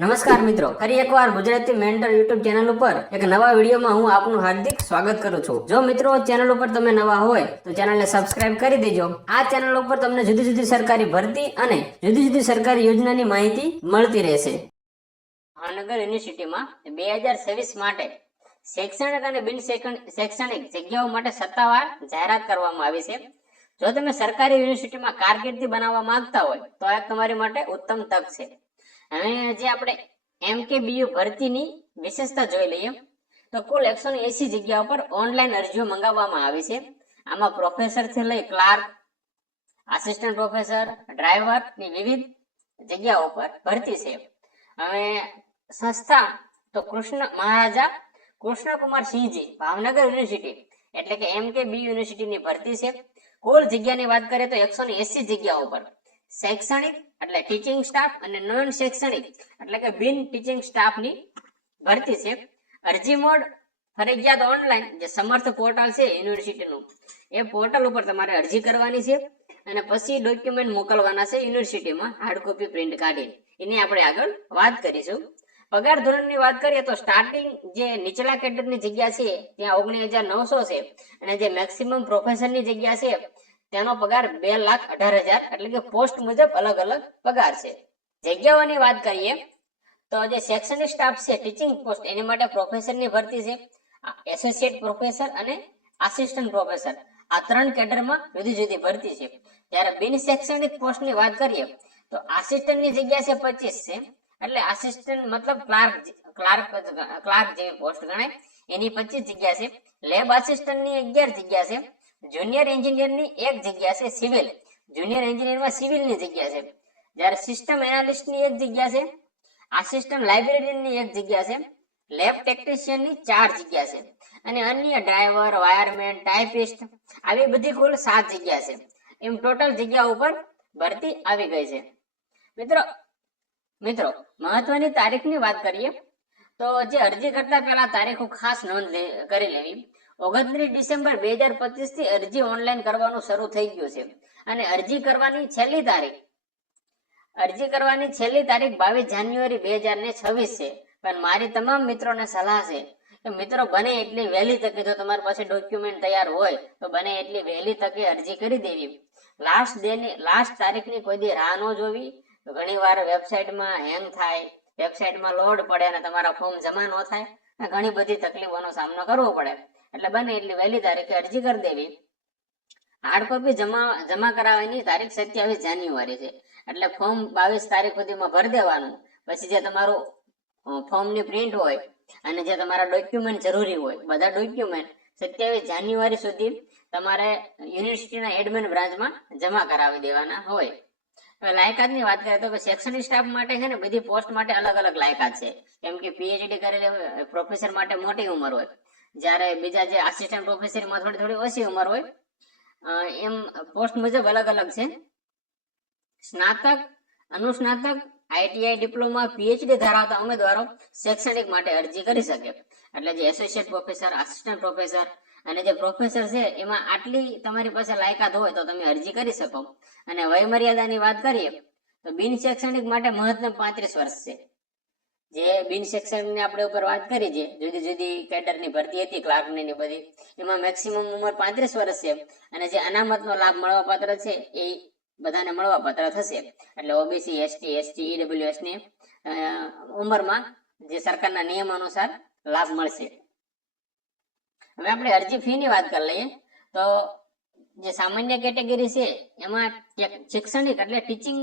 નમસ્કાર મિત્રો, ફરી એકવાર ગુજરાતી મેન્ટર યુટ્યુબ ચેનલ ઉપર એક નવા વિડીયોમાં હું આપનું હાર્દિક સ્વાગત કરું છું. જો મિત્રો ચેનલ ઉપર તમે નવા હોય, તો ચેનલને સબસ્ક્રાઇબ કરી દેજો. આ ચેનલ ઉપર તમને જુદી જુદી સરકારી ભરતી અને જુદી જુદી સરકારી યોજનાની માહિતી મળતી રહેશે. મહાનગર યુનિવર્સિટીમાં બે હજાર છવ્વીસ માટે શૈક્ષણિક અને બિન શૈક્ષણિક શૈક્ષણિક જગ્યાઓ માટે સત્તાવાર જાહેરાત કરવામાં આવી છે. જો તમે સરકારી યુનિવર્સિટીમાં કારકિર્દી બનાવવા માંગતા હોય, તો આ તમારી માટે ઉત્તમ તક છે. હવે જે આપણે એમ કે બીયુ ભરતીની વિશેષતા જોઈ લઈએ. તો કુલ એકસો એસી જગ્યાઓ પર ઓનલાઈન અરજીઓ મંગાવવામાં આવી છે. આમાં પ્રોફેસરથી લઈ ક્લાર્ક, આસિસ્ટન્ટ પ્રોફેસર, ડ્રાઈવરની વિવિધ જગ્યાઓ પર ભરતી છે. હવે સંસ્થા તો કૃષ્ણ મહારાજા કૃષ્ણકુમાર સિંહજી, ભાવનગર યુનિવર્સિટી, એટલે કે એમ કે બી યુનિવર્સિટીની ભરતી છે. કુલ જગ્યાની વાત કરીએ તો એકસો એસી જગ્યાઓ પર. શૈક્ષણિક એટલે ટીચિંગ સ્ટાફ અને નોન શૈક્ષણિક એટલે કે બિન ટીચિંગ સ્ટાફની ભરતી છે. અરજી મોડ ફરજિયાત ઓનલાઈન જે સમર્થ પોર્ટલ છે યુનિવર્સિટીનું એ પોર્ટલ ઉપર તમારે અરજી કરવાની છે અને પછી ડોક્યુમેન્ટ મોકલવાના છે યુનિવર્સિટીમાં હાર્ડ કોપી પ્રિન્ટ કાઢીને. એની આપણે આગળ વાત કરીશું. પગાર ધોરણની વાત કરીએ તો સ્ટાર્ટિંગ જે નીચલા કેડરની જગ્યા છે, ત્યાં ઓગણીસ હજાર નવસો છે. અને જે મેક્સિમમ પ્રોફેસરની જગ્યા છે તેનો પગાર બે લાખ અઢાર હજાર એટલે કે પોસ્ટ મુજબ અલગ અલગ પગાર છે. જગ્યાઓની વાત કરીએ, તો જે શૈક્ષણિક સ્ટાફ છે ટીચિંગ પોસ્ટ એની માટે પ્રોફેસરની ભરતી છે. એસોસિએટ પ્રોફેસર અને આસિસ્ટન્ટ પ્રોફેસર આ ત્રણ કેડરમાં જુદી જુદી ભરતી છે. જ્યારે બિન શૈક્ષણિક પોસ્ટની વાત કરીએ, તો આસિસ્ટન્ટની જગ્યા છે પચીસ છે. એટલે આસિસ્ટન્ટ મતલબ ક્લાર્ક ક્લાર્ક ક્લાર્ક જેવી પોસ્ટ ગણાય. એની પચીસ જગ્યા છે. લેબ આસિસ્ટન્ટની અગિયાર જગ્યા છે. જુનિયર એન્જિનિયરની એક જગ્યા છે સિવિલ જુનિયર એન્જિનિયરમાં સિવિલની જગ્યા છે. જ્યારે સિસ્ટમ એનાલિસ્ટની એક જગ્યા છે. આસિસ્ટન્ટ લાઇબ્રેરીની એક જગ્યા છે. લેબ ટેકનિશિયનની ચાર જગ્યા છે. અને અન્ય ડ્રાઈવર વાયરમેન ટાઈપિસ્ટ આવી બધી કુલ સાત જગ્યા છે. એમ ટોટલ જગ્યા ઉપર ભરતી આવી ગઈ છે. મિત્રો મિત્રો, મહત્વની તારીખની વાત કરીએ તો જે અરજી કરતા પહેલા તારીખો ખાસ નોંધ કરી લેવી. ઓગણત્રીસ ડિસેમ્બર બે હજાર પચીસથી અરજી ઓનલાઈન કરવાનું શરૂ થઈ ગયું છે. અને અરજી કરવાની છેલ્લી તારીખ, અરજી કરવાની છેલ્લી તારીખ બાવીસ જાન્યુઆરી બે હજાર ને છવ્વીસ છે. પણ મારી તમામ મિત્રોને સલાહ છે કે મિત્રો બને એટલી વહેલી તકે જો તમારી પાસે ડોક્યુમેન્ટ તૈયાર હોય, તો બને એટલી વહેલી તકે અરજી કરી દેવી. લાસ્ટ ડે ની લાસ્ટ તારીખની કોઈ દી રાહ ન જોવી. ઘણી વાર વેબસાઇટમાં હેંગ થાય, વેબસાઇટમાં લોડ પડે અને તમારા ફોર્મ જમા ન થાય. ઘણી બધી તકલીફોનો સામનો કરવો પડે. એટલે બને એટલી વહેલી તારીખે અરજી કરી દેવી. હાર્ડ કોપી જમા જમા કરાવવાની તારીખ સત્યાવીસ જાન્યુઆરી છે. એટલે ફોર્મ બાવીસ તારીખ સુધીમાં ભરી દેવાનું. પછી જે તમારું ફોર્મની પ્રિન્ટ હોય અને જે તમારા ડોક્યુમેન્ટ જરૂરી હોય, બધા ડોક્યુમેન્ટ સત્યાવીસ જાન્યુઆરી સુધી તમારે યુનિવર્સિટીના એડમિન બ્રાન્ચમાં જમા કરાવી દેવાના હોય. હવે લાયકાતની વાત કરીએ તો શૈક્ષણિક સ્ટાફ માટે છે ને બધી પોસ્ટ માટે અલગ અલગ લાયકાત છે. કેમ કે પીએચડી કરેલી પ્રોફેસર માટે મોટી ઉંમર હોય. જ્યારે બીજા જે આસિસ્ટન્ટ પ્રોફેસરમાં થોડી થોડી ઓછી ઉંમર હોય એમ પોસ્ટ મુજબ અલગ અલગ છે. સ્નાતક, અનુસ્નાતક આઈટીઆઈ ડિપ્લોમા પીએચડી ધરાવતા ઉમેદવારો શૈક્ષણિક માટે અરજી કરી શકે. એટલે જે એસોસિએટ પ્રોફેસર આસિસ્ટન્ટ પ્રોફેસર અને જે પ્રોફેસર છે, એમાં આટલી તમારી પાસે લાયકાત હોય તો તમે અરજી કરી શકો. અને વયમર્યાદાની વાત કરીએ, તો બિન શૈક્ષણિક માટે મહત્તમ પાંત્રીસ વર્ષ છે. જે બિન શૈક્ષણિકની આપણે ઉપર વાત કરી છે, જુદી જુદી કેડરની ભરતી હતી, ક્લાર્કની બધી. એમાં મેક્સિમમ ઉંમર પાંત્રીસ વર્ષ છે અને જે અનામતનો લાભ મળવા પાત્ર છે, એ બધાને મળવા પાત્ર થશે. એટલે ઓબીસી એસટી એસટી ઈડબ્લ્યુએસની ઉંમરમાં જે સરકારના નિયમ અનુસાર લાભ મળશે. હવે આપણે અરજી ફી ની વાત કરી લઈએ. તો જે સામાન્ય કેટેગરી છે, એમાં શૈક્ષણિક એટલે ટીચિંગ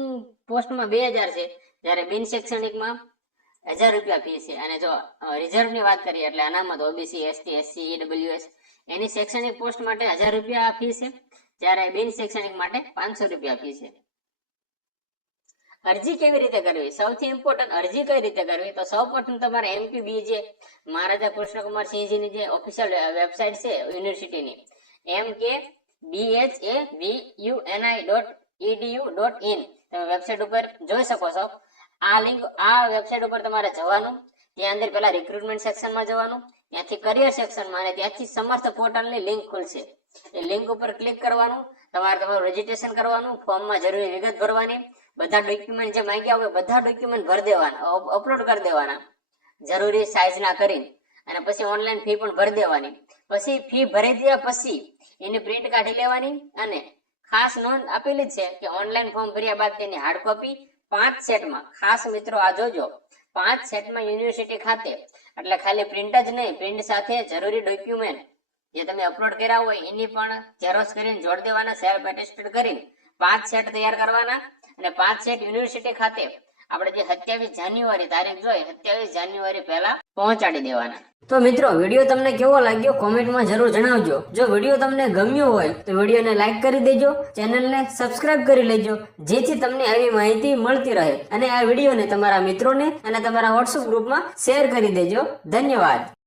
પોસ્ટમાં બે હજાર છે. જ્યારે બિન શૈક્ષણિકમાં હજાર રૂપિયા ફી છે. અને જો રિઝર્વની વાત કરીએ એટલે અનામત ઓબીસી એસટી એસસી ઈડબ્લ્યુએસ એની શૈક્ષણિક પોસ્ટ માટે હજાર રૂપિયા ફી છે. જ્યારે બિન શૈક્ષણિક માટે પાંચસો રૂપિયા ફી છે. અરજી કેવી રીતે કરવી? સૌથી ઇમ્પોર્ટન્ટ અરજી કઈ રીતે કરવી? તો સૌ પ્રથમ તમારે એમપીબી જે મહારાજા કૃષ્ણકુમાર સિંહજીની જે ઓફિશિયલ વેબસાઇટ છે યુનિવર્સિટીની M K BH A V U N I dot EDU dot in તમે વેબસાઇટ ઉપર જોઈ શકો છો. આ લિંક આ વેબસાઇટ ઉપર તમારે જવાનું, ત્યાં અંદર પેલા રિક્રુટમેન્ટ સેક્શનમાં જવાનું, ત્યાંથી કરિયર સેક્શનમાં અને ત્યાંથી સમર્થ પોર્ટલની લિંક ખુલશે. એ લિંક ઉપર ક્લિક કરવાનું, તમારે તમારું રજીસ્ટ્રેશન કરવાનું ફોર્મમાં જરૂરી વિગત ભરવાની, બધા ડોક્યુમેન્ટ જે માંગ્યા હોય બધા ડોક્યુમેન્ટ ભરી દેવાના અપલોડ કરી દેવાના. જરૂરી સાઇઝના કરીને. અને પછી ઓનલાઈન ફી પણ ભરી દેવાની. પછી ફી ભરી દીધા પછી એની પ્રિન્ટ કાઢી લેવાની અને ખાસ નોંધ આપેલી છે કે ઓનલાઈન ફોર્મ ભર્યા બાદ તેની હાર્ડ કોપી પાંચ સેટમાં. ખાસ મિત્રો આ જોજો. પાંચ સેટમાં યુનિવર્સિટી ખાતે. એટલે ખાલી પ્રિન્ટ જ નહીં, પ્રિન્ટ સાથે જરૂરી ડોક્યુમેન્ટ જે તમે અપલોડ કર્યા હોય એની પણ ઝેરોક્ષ કરીને જોડ દેવાના સેલ્ફ એટેસ્ટેડ કરીને. પાંચ સેટ તૈયાર કરવાના અને પાંચ સેટ યુનિવર્સિટી ખાતે. આપણે જે સત્યાવીસ જાન્યુઆરી તારીખ જોઈ, સત્યાવીસ જાન્યુઆરી પહેલા પહોંચાડી દેવાના. તો મિત્રો, વીડિયો તમને કેવો લાગ્યો કોમેન્ટમાં જરૂર જણાવજો. જો વીડિયો તમને ગમ્યો હોય, તો વિડીયોને લાઈક કરી દેજો, ચેનલને સબસ્ક્રાઇબ કરી લેજો, જેથી તમને આવી માહિતી મળતી રહે. અને આ વિડીયોને તમારા મિત્રોને અને તમારા વોટ્સઅપ ગ્રુપમાં શેર કરી દેજો. ધન્યવાદ.